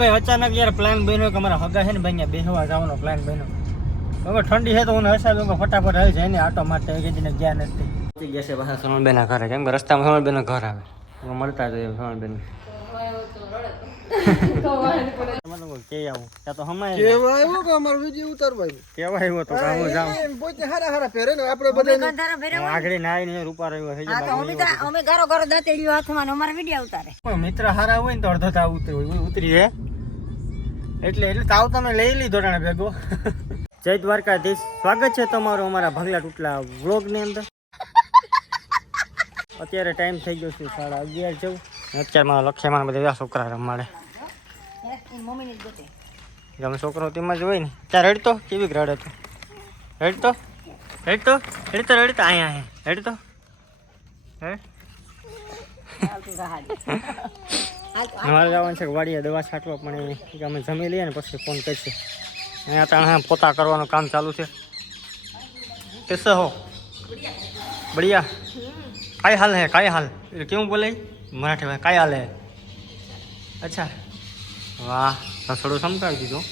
ભાઈ અચાનક યાર પ્લાન બન્યો કે અમારા હગા છે ને ભાઈ અહીંયા બેહવા જવાનો પ્લાન બન્યો. હવે ઠંડી છે તો હું હસાબ ફટાફટ આવી જાય ને આટો માટે જઈને ગયા નથી. ગયા છે પાછા સોનલબેન બેના ઘરે કેમ કે રસ્તામાં સોનલબેન ઘર આવે. તો મળતા જઈએ સોનલબેન કે આવું ત્યાં તો હમાય કેવા આવ્યો કે અમારો વીડિયો ઉતારવાય? કેવા આવ્યો તો કામ જાઉં. પોતે હારા હારા પહેરે ને આપણે બધા હું આગળ નાઈ ને રૂપા રહ્યો છે હા તો અમે અમે ગારો ગારો દાંતેડીઓ હાથમાં ને અમારા ઉતારે. પણ મિત્ર હારા હોય ને તો અડધો તાવ ઉતરી ઉતરી હે. એટલે એટલે તાવ તમે લઈ લીધો ભેગો. જય દ્વારકાધીશ. સ્વાગત છે તમારું અમારા ભગલા તૂટલા વ્લોગની અંદર. અત્યારે ટાઈમ થઈ ગયો છે સાડા અગિયાર જેવું. અત્યારે મારા લક્ષ્યમાં બધા છોકરા રમાડે હે, એની મમ્મીને જ ગોતે ગમે છોકરો તેમાં જ હોય ને ત્યાં રડતો? કેવી રડ હતો? રડતો? રડતો? રડતો રડતો? અહીંયા અહીંયા. રડતો? મારે જવાનું છે કે વાડીએ દવા છાંટવા પણ એ અમે જમી લઈએ ને પછી ફોન કરશે. અહીંયા ત્યાં પોતા કરવાનું કામ ચાલુ છે. કેસે હો? બળિયા. કાંઈ હાલ હે કાંઈ હાલ? એટલે કેવું બોલાય મરાઠી ભાઈ કાંઈ હાલ હે? અચ્છા. વાહ રસોડું સમકાવી દીધું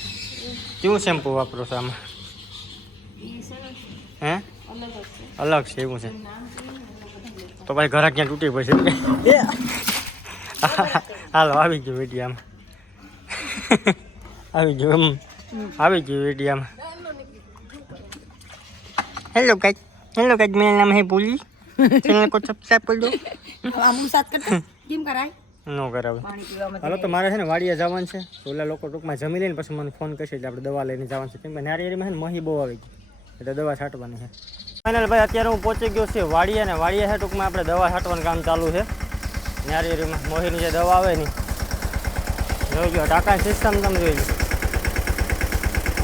કેવું શેમ્પુ વાપરો છો આમાં હે અલગ છે એવું છે તો ભાઈ ઘરે ક્યાં તૂટી પડશે હાલો આવી ગયું વિડીયામાં આવી ગયું એમ આવી ગયું વિડીયામાં હેલો ગાઈસ હેલો ગાઈસ मेरा नाम है पूली चैनल को सब्सक्राइब कर दो આમ સાત કરતા કેમ કરાય નો કરાવે. હાલો તો મારે છે ને વાડીએ જવાનું છે. ઓલા લોકો ટૂંકમાં જમી લઈને પછી મને ફોન કરશે એટલે આપણે દવા લઈને જવાનું છે. કેમ કે નારિયેરીમાં છે ને મહી બહુ આવી ગઈ. એટલે દવા છાંટવાની છે. ફાઇનલ ભાઈ અત્યારે હું પહોંચી ગયો છું વાડીએ ને વાડીએ છે ટૂંકમાં આપણે દવા છાંટવાનું કામ ચાલુ છે. નારિયેરીમાં મહીની મોહીની જે દવા આવે ને જોઈ ગયો ટાંકા સિસ્ટમ તમે જોઈ લો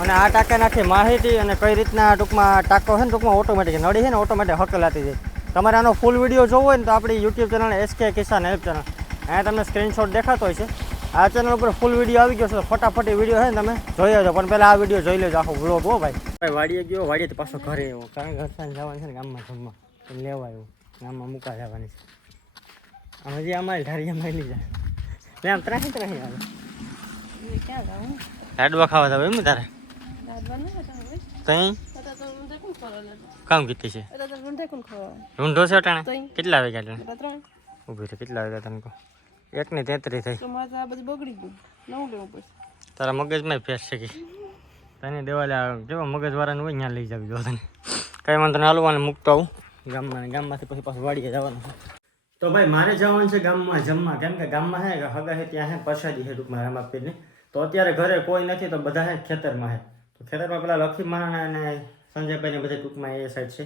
અને આ ટાંકા નાખી માહિતી અને કઈ રીતના ટૂંકમાં ટાંકો છે ને ટૂંકમાં ઓટોમેટિક નડી છે ને ઓટોમેટિક હકલાતી જાય. તમારે આનો ફૂલ વીડિયો જોવો હોય ને તો આપણી YouTube channel SK Kisan help channel અહીંયા તમને સ્ક્રીનશોટ દેખાતો હોય છે. આ ચેનલ ઉપર ફૂલ વીડિયો આવી ગયો છે તો ફટાફટ વીડિયો છે ને તમે જોઈ લેજો પણ પહેલાં આ વીડિયો જોઈ લેજો આખો વ્લોગ હો ભાઈ. ભાઈ વાડીએ ગયો વાડીએ તો પાછો ઘરે આવ્યો. કારણ કે ઘર જવાનું છે ને ગામમાં જમવા. લેવા આવ્યો. ગામમાં મૂકા જવાની છે. આમ હજી અમારી ઢારી અમારી જાય. લે આમ ત્રાહી ત્રાહી આવે. ક્યાં લાડવા ખાવા જાવ એમ તારે? તઈ? કામ કીધી છે? ઊંધો છે અટાણે? કેટલા વાગ્યા ઊભી રહે કેટલા વાગ્યા તને કહો? એક ને તેત્રીસ થઈ તારા મગજમાં ફેસ છે કે? તને દેવા લે કેવો મગજ વાળાનું હોય ત્યાં લઈ જાવી જો તને. કઈ વાંધો ને હાલવાને મૂકતો આવું. ગામમાં ગામમાંથી પછી પાછું વાડીએ જવાનું છે. તો ભાઈ મારે જવાનું છે ગામમાં જમવા. કેમ કે ગામમાં હે કે હગા હે ત્યાં હે પ્રસાદી છે ટૂંકમાં રામાપીરની તો અત્યારે ઘરે કોઈ નથી તો બધા હે ખેતરમાં હે. તો ખેતરમાં પેલા લખી મહારાણા અને સંજયભાઈને બધા ટૂંકમાં એ સાઈડ છે.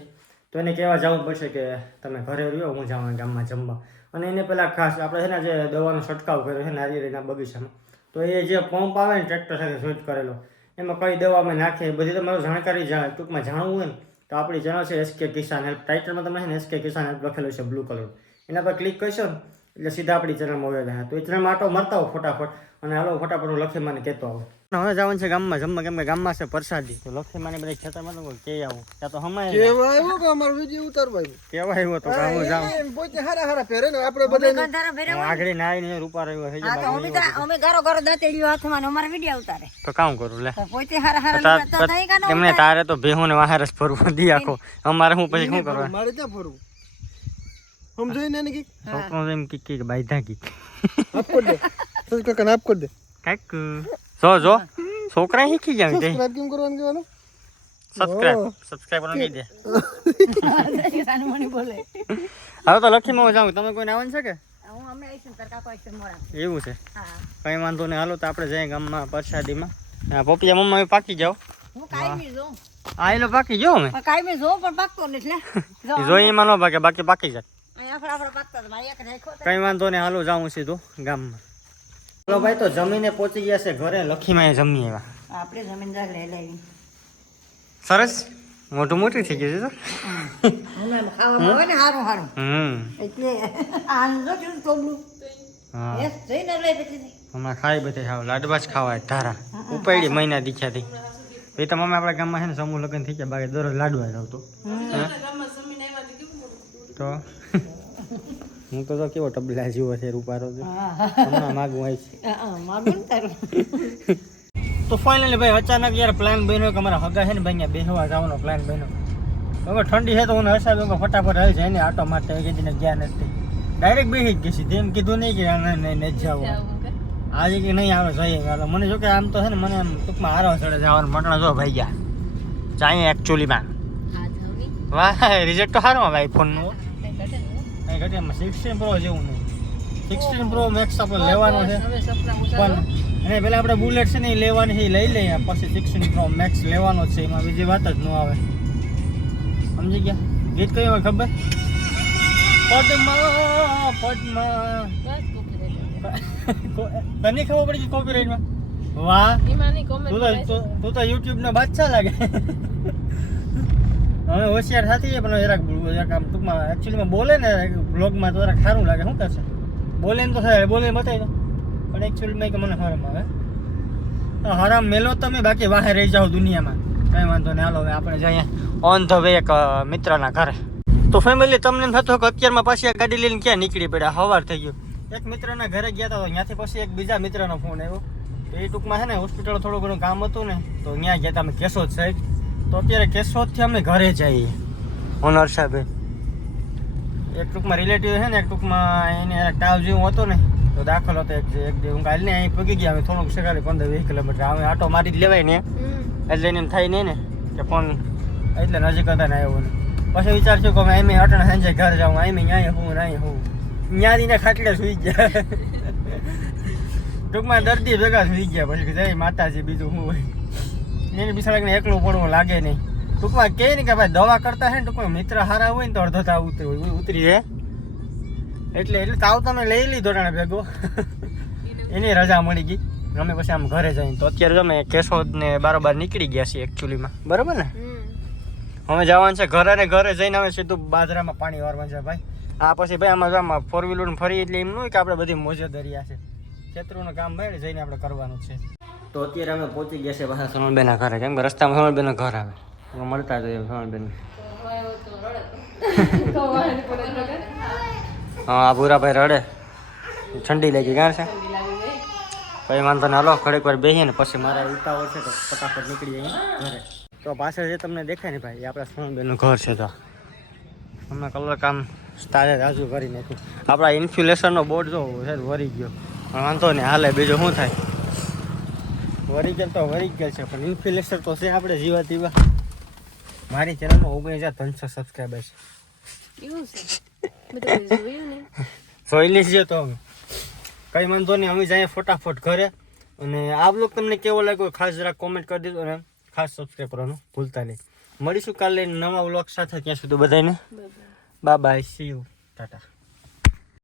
તો એને કહેવા જવું પડશે કે તમે ઘરે રહ્યો, હું જાઉં ગામમાં જમવા. અને એને પેલા ખાસ આપણે છે ને જે દવાનો છંટકાવ કર્યો છે નારિયેળીના બગીચામાં, તો એ જે પંપ આવે ને ટ્રેક્ટર સાથે જોઈન્ટ કરેલો, એમાં કઈ દવા અમે નાખીએ બધી તમારું જાણકારી ટૂંકમાં જાણવું હોય ને, તો આપણી ચેનલ છે એસકે કિસાન હેલ્પ. ટાઇટલમાં તમે છે ને એસકે કિસાન હેલ્પ લખેલું છે બ્લુ કલર એના પર ક્લિક કરશો ને, એટલે સીધા આપણી ચેનલમાં આવ્યા તો એ ચેનલમાં આટો મરતા હો ફટાફટ. અને હાલો, ફટાફટ લખી મને કહેતો આવું. હવે જવાનું છે ગામમાં. જમવા કેમ કે ગામમાં છે પ્રસાદી તો લખી મને બધા ખેતરમાં તો કે આવું. ત્યાં તો હમાય કેવા આવ્યો કે અમારો વીડિયો ઉતારવાય કેવા આવ્યો તો કામ જાઉં. પોતે હારા હારા પહેરે ને આપણે બધા ગંધારા ભેરા હું આગળ નાઈ ને રૂપા રહ્યો છે તો અમે અમે ગારો ગારો દાંતેડીઓ હાથમાં ને અમારા ઉતારે. તો કામ કરું લે. પોતે હારા હારા તો થઈ ગયા ને તારે તો ભેહું ને વાહારસ ફરવું. દી આખો. અમારે હું પછી શું કરવા મારે ક્યાં ફરવું સમજાય ને એને કંઈક? છોકરો તો એમ કીક કીક આપ કરી દે. સજ કાકા આપ કરી દે. કાંઈક જો જો. છોકરા શીખી જાય તે સબસ્ક્રાઇબ કેમ કરવાનું કહેવાનું? સબસ્ક્રાઇબ સબસ્ક્રાઇબ કરવાનું કહી દે. સાનું મને બોલે હવે તો લખીમાં હું જાઉં. તમે કોઈને આવવાનું છે કે? એવું છે. હા. કઈ વાંધો નહીં. હાલો તો આપણે જઈએ ગામમાં પ્રસાદીમાં. પપિયા મમ્મા પાકી જાઓ. હું કાયમી જોઉં. આ એલો પાકી જાઓ અમે. કાયમી જોઉં પણ પાકતો નથી લે જો એ જોઈ એમાં ન પાકે બાકી પાકી જાય. કઈ વાંધો નહીં. હાલો જાઉં સીધું ગામમાં. ચલો ભાઈ તો જમીને પહોંચી ગયા છે ઘરે લખીમાં જમી આવ્યા. આપણે જમીનદાર લઈ લેવી. સરસ. મોટું મોટું થઈ ગયું છે ને સારું સારું એટલે આનું જો કેવું હા. જઈને લઈ પછી હમણાં ખાઈ બધે ખાવ લાડવા જ ખાવા ધારા. ઉપાડી મહિના દીખ્યાથી એ તો મમ્મી આપણા ગામમાં છે ને સમૂહ લગ્ન થઈ ગયા બાકી દરરોજ લાડવા જ આવતો. તો? હું તો જો કેવો ટબલા જેવો છે રૂપારો છે હમણાં માગું આવીશ છે. તો ફાઇનલી ભાઈ અચાનક યાર પ્લાન બન્યો કે અમારા હગા છે ને ભાઈ અહીંયા બેહવા જવાનો પ્લાન બન્યો. હવે ઠંડી છે તો હું હસાબ ફટાફટ આવી જાય ને આટો માટે કીધી ને ગયા નથી. ડાયરેક્ટ બેસી જ ગઈ તેમ કીધું નહીં કે નહીં નહીં જાવ. જવું આજે કે નહીં આવે જઈએ. ચાલો મને જો કે આમ તો છે ને મને આમ ટૂંકમાં હારો ચડે જવાનું મટણા જો ભાઈ ગયા. જાય એકચ્યુઅલીમાં વાહ રિઝલ્ટ તો સારો ભાઈ આઈફોનનું કઈ ઘટે સિક્સટીન પ્રો જેવું નહીં. સિક્સટીન પ્રો મેક્સ આપણે લેવાનો છે. પણ એને પેલા આપણે બુલેટ છે ને એ લેવાની છે એ લઈ લઈએ. પછી સિક્સટીન પ્રો મેક્સ લેવાનો છે એમાં બીજી વાત જ ન આવે. સમજી ગયા? ગીત કયું હોય ખબર? પદ્મા પદ્મા. તને ખબર પડી ગઈ કોપીરાઇટમાં વાહ. તું તો તું- તું તો યુટ્યુબ નો બાદશાહ લાગે. હવે હોશિયાર થતી પણ જરાક જરાક આમ ટૂંકમાં એકચ્યુઅલીમાં બોલે ને બ્લોગમાં તો જરાક સારું લાગે. શું કરશે બોલે તો થાય, બોલે બતાવી દો. પણ એકચ્યુઅલીમાં કે મને હરામ આવે. હરામ મેલો તમે બાકી વાહે રહી જાઓ દુનિયામાં. કઈ વાંધો નહીં. હાલો, હવે આપણે જઈએ ઓન ધ વે એક મિત્રના ઘરે. તો ફેમિલી તમને થતું કે અત્યારમાં પાછી આ ગાડી લઈને ક્યાં નીકળી પડ્યા? સવાર થઈ ગયું. એક મિત્રના ઘરે ગયા હતા ત્યાંથી પછી એક બીજા મિત્રનો ફોન આવ્યો. એ ટૂંકમાં છે ને હોસ્પિટલ થોડું ઘણું કામ હતું ને, તો ત્યાં ગયા હતા અમે કેશોદ સાઈડ. તો અત્યારે કેશોદથી અમે ઘરે જઈએ. ઓનર સાહેબે. એક ટૂંકમાં રિલેટિવ છે ને એક ટૂંકમાં એને તાવ જેવું હતો ને તો દાખલ હતો એક એક હું કાલે ને અહીં પગી ગયા અમે થોડુંક શેખાડી પંદર વીસ કિલોમીટર. અમે આટો મારી જ લેવાય ને. એટલે એને એમ થાય નહીં ને કે ફોન એટલે નજીક હતા ને આવ્યો ને. પછી વિચાર થયો કે અમે અટણ સાંજે ઘર જાઉં અહીં અહીંયા હું ને અહીં હું. ત્યાં ને ખાટલે સુઈ ગયા. ટૂંકમાં દર્દી ભેગા સુઈ ગયા પછી કે જય માતાજી બીજું શું હોય. એને બિચારાને એકલું પડવું લાગે નહીં. ટૂંકમાં કહે ને કે ભાઈ દવા કરતા હે ને ટૂંકમાં મિત્ર હારા હોય ને તો અડધો તાવ ઉતરી ઉતરી હે. એટલે એટલે તાવ તમે લઈ લીધો ને ભેગો. એની રજા મળી ગઈ. અમે પછી આમ ઘરે જઈને તો અત્યારે અમે કેશોદ ને બારોબાર નીકળી ગયા છીએ એકચ્યુઅલીમાં બરાબર ને? અમે જવાનું છે ઘરે ને ઘરે જઈને અમે સીધું બાજરામાં પાણી વારવાનું છે ભાઈ. આ પછી ભાઈ આમાં આમાં ફોર વ્હીલર ફરી એટલે એમ નહીં કે આપણે બધી મોજે દરિયા છે. ખેતરોનું કામ ભાઈ જઈને આપણે કરવાનું છે. તો અત્યારે અમે પહોંચી ગયા છે પાછા સોનલબેનના ઘરે. કેમ કે રસ્તામાં સોનલબેનના ઘર આવે. તો મળતા જઈએ સોનલબેન. હા, આ ભૂરાભાઈ રડે. ઠંડી લાગી ક્યાં છે? પછી વાંધો ને હાલો, ઘડીક વાર બેસીએ ને પછી મારા ઉતાવળ છે તો ફટાફટ નીકળી જઈએ ઘરે. તો પાછળ જે તમને દેખાય ને ભાઈ આપણા સોનલબેનનું ઘર છે તો. અમે કલર કામ સ્ટારે રાજુ કરી નાખ્યું. આપણા ઇન્ફ્યુલેશનનો બોર્ડ જો ને વરી ગયો. પણ વાંધો નહીં, હાલે, બીજું શું થાય? વરી ગયેલ તો વરી ગયેલ છે પણ ઇન્ફ્યુલેશન તો છે આપણે જીવા તીવા મારી ચેનલમાં ઓગણીસ હજાર ત્રણસો સબસ્ક્રાઈબર છે? જોઈ લેજો તો અમે. કઈ વાંધો નહીં અમે જઈએ ફટાફટ ઘરે. અને આ બ્લોગ તમને કેવો લાગ્યો ખાસ જરા કોમેન્ટ કરી દીધો અને ખાસ સબસ્ક્રાઈબ કરવાનું ભૂલતા નહીં. મળીશું કાલે નવા બ્લોગ સાથે ત્યાં સુધી બધાને bye bye see you tata